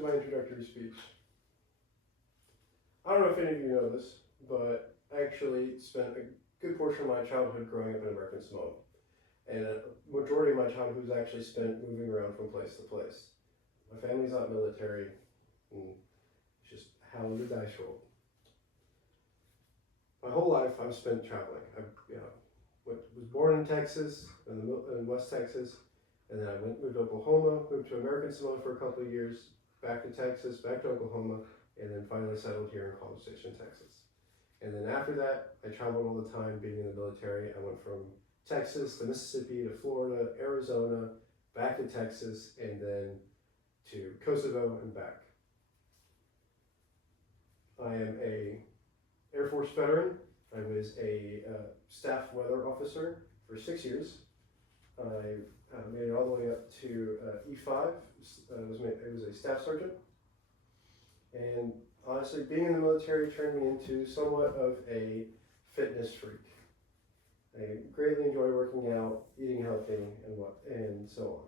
to my introductory speech. I don't know if any of you know this, but I actually spent a good portion of my childhood growing up in American Samoa. And a majority of my childhood was actually spent moving around from place to place. My family's not military, and it's just how the dice rolled. My whole life I've spent traveling. I was born in Texas, in West Texas, and then I moved to Oklahoma, moved to American Samoa for a couple of years, back to Texas, back to Oklahoma, and then finally settled here in College Station, Texas. And then after that, I traveled all the time being in the military. I went from Texas to Mississippi to Florida, Arizona, back to Texas, and then to Kosovo and back. I am a Air Force veteran. I was a staff weather officer for 6 years. I made it all the way up to E5. I was a staff sergeant. And honestly, being in the military turned me into somewhat of a fitness freak. I greatly enjoy working out, eating healthy, and so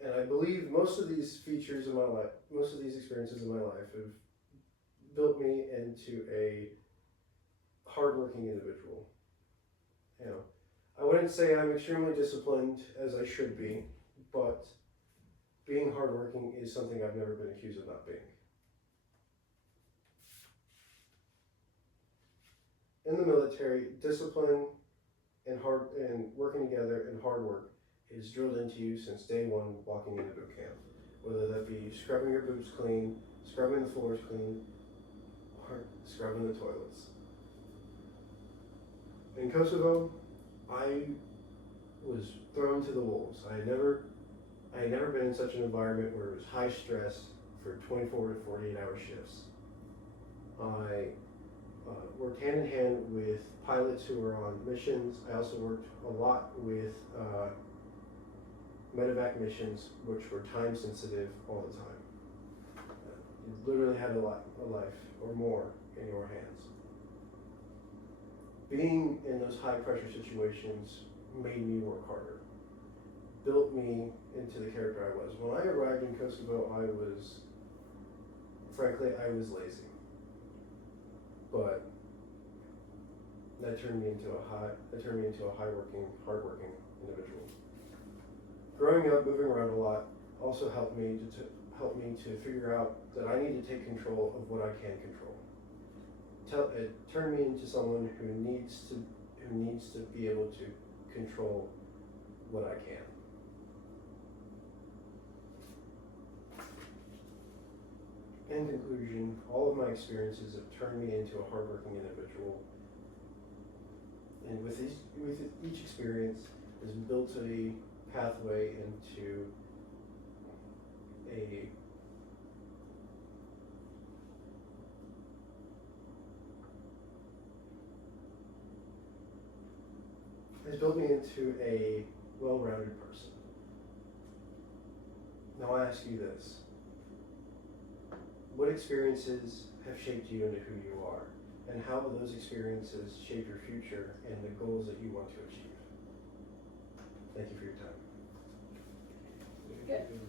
on. And I believe most of these features in my life, most of these experiences in my life have built me into a hardworking individual. You know, I wouldn't say I'm extremely disciplined as I should be, but being hardworking is something I've never been accused of not being. In the military, discipline and working together and hard work is drilled into you since day one walking into boot camp. Whether that be scrubbing your boots clean, scrubbing the floors clean, or scrubbing the toilets. In Kosovo, I was thrown to the wolves. I had never been in such an environment where it was high stress for 24 to 48 hour shifts. I worked hand in hand with pilots who were on missions. I also worked a lot with medevac missions, which were time sensitive all the time. You literally had a life or more in your hands. Being in those high pressure situations made me work harder, built me into the character I was. When I arrived in Kosovo, I was lazy. But that turned me into a hardworking individual. Growing up, moving around a lot, also helped me to figure out that I need to take control of what I can control. It turned me into someone who needs to be able to control what I can. In conclusion, all of my experiences have turned me into a hardworking individual. And with each experience has built a pathway into a well-rounded person. Now I ask you this. What experiences have shaped you into who you are? And how will those experiences shape your future and the goals that you want to achieve? Thank you for your time. Good.